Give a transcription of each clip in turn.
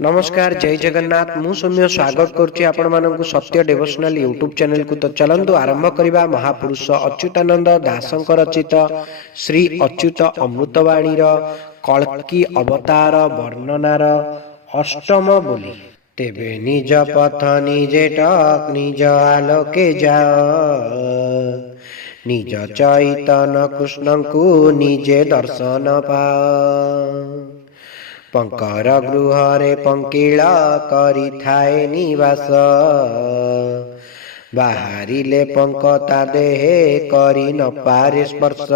नमस्कार जय जगन्नाथ मु सौम्य स्वागत करुच्ची आपण मानकु सत्य डिवोशनल यूट्यूब चैनल को। तो चलंतु आरंभ करिबा महापुरुष अच्युतानंद दासंक रचित श्री अच्युत अमृतवाणी कल्की अवतार वर्णनार अष्टम बोली। तेबे निज पथ निजे टक निज आलोके जाओ, निज चैतन कृष्ण को निजे दर्शन पाओ। पंकर गृहरे पंकिला करी थाए निवास, बाहरिले पंकता देहे करी न पारे स्पर्श।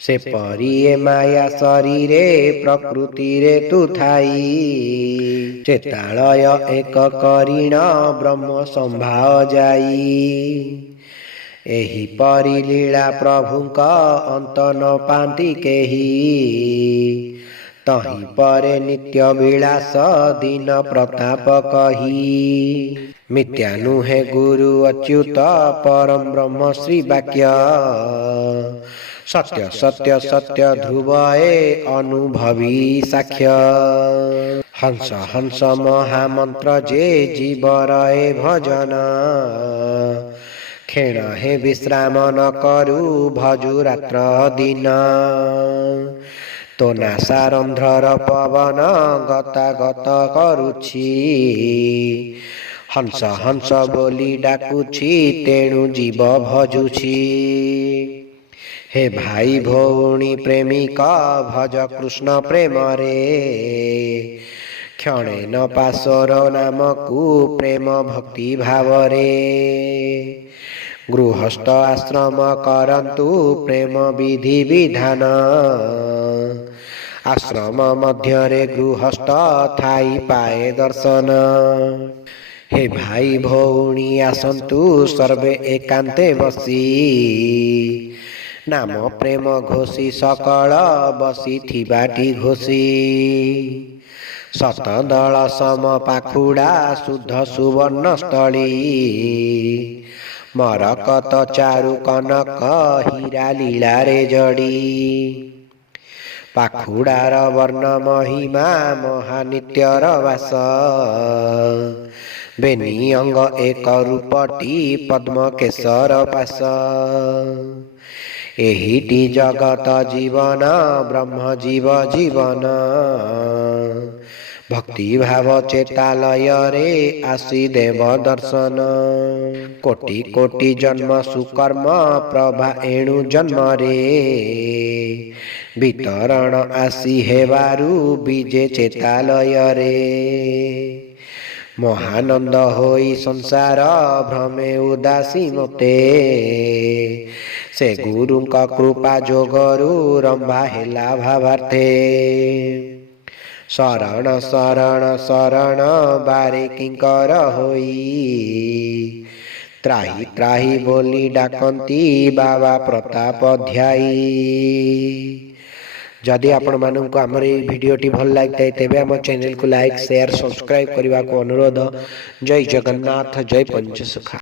से परिये माया शरीरे प्रकृति रे तु थाई, चेतालय एक करीण ब्रह्म संभाव जाई। एही परि लीला प्रभुका अंत न पांति केही, तही परे नित्य विलास दीन प्रताप कही। मिथ्या नुहे गुरु अच्युत परम ब्रह्म श्री वाक्य, सत्य सत्य सत्य ध्रुवए अनुभवी साक्ष्य। हंस हंस महामंत्र जे जीवरए भजन, खेण हे विश्राम न करु भजु रात्र दिन। तो नासारंध्रर पवन गता गत करुछि, हंस हंस बोली डाकुछि तेणु जीव भजुछि। हे भाई भौणी प्रेमिक भज कृष्ण प्रेम रे, क्षणे न पाशर नामकु प्रेम भक्ति भाव रे। गृहस्थ आश्रम करंतु प्रेम विधि विधान, आश्रम मध्य गृहस्थ थाई पाए दर्शन। हे भाई भौणी आसंतु सर्वे एकांते बसी, नाम प्रेम घोषी सकल बसी थिबाटी घोषी। सतदल सम पाखुड़ा शुद्ध सुवर्ण स्थली, मरकत चारु कनक हीरा लीला रे जड़ी। पाखुड़ार वर्ण महिमा महानित्यर वास, बेनी अंग एक रूपटी पद्म केशर पास। एहिटी जगत जीवन ब्रह्म जीव जीवन, भक्ति भाव चेतालय रे आसी देव दर्शन। कोटि कोटि जन्म सुकर्म प्रभा एणु जन्म रे, वितरण आसी हेबारु बीजे चेतालय रे। महानंद होई संसार भ्रमे उदासी मते, से गुरु का कृपा जोगरु रंभा हेला भावार्थे। शरण शरण शरण बारे किंकर होई, त्राही त्राही बोली डाकंती बाबा प्रताप ध्याई। जदि आपण मानक आमर ये भिडटी भल लगे तेबे आम चैनल को लाइक शेयर सब्सक्राइब करने को अनुरोध। जय जगन्नाथ जय पंचसखा।